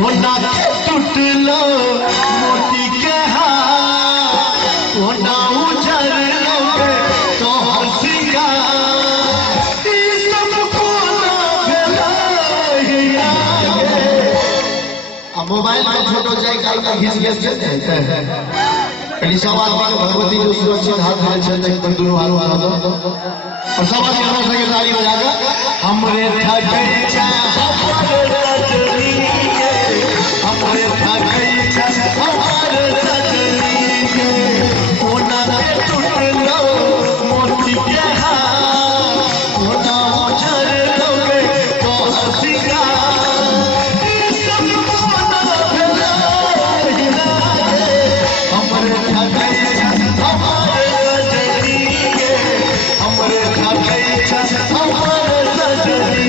कोना टूटलो मोती के हाथ कोना उजर लोगे तो हंसिका सब कोना भेला मोबाइल में फोटो जाएगा घिस घिस देते हैं कहीं सब आदमी भगवती जो सुरक्षित हाथ में चलते हैं दोनों हाथ और सब आदमी से ताली बजाकर हमरे ठगैया हमरे सजनी के हमरे ठगैया हमरे सजनी के कोना के टूटलो मोती के हाथ कोना उजर लोगे तो हंसिका सब कोना भेला हमरे ठगैया हमरे सजनी के हमरे ठगैया हमरे सजनी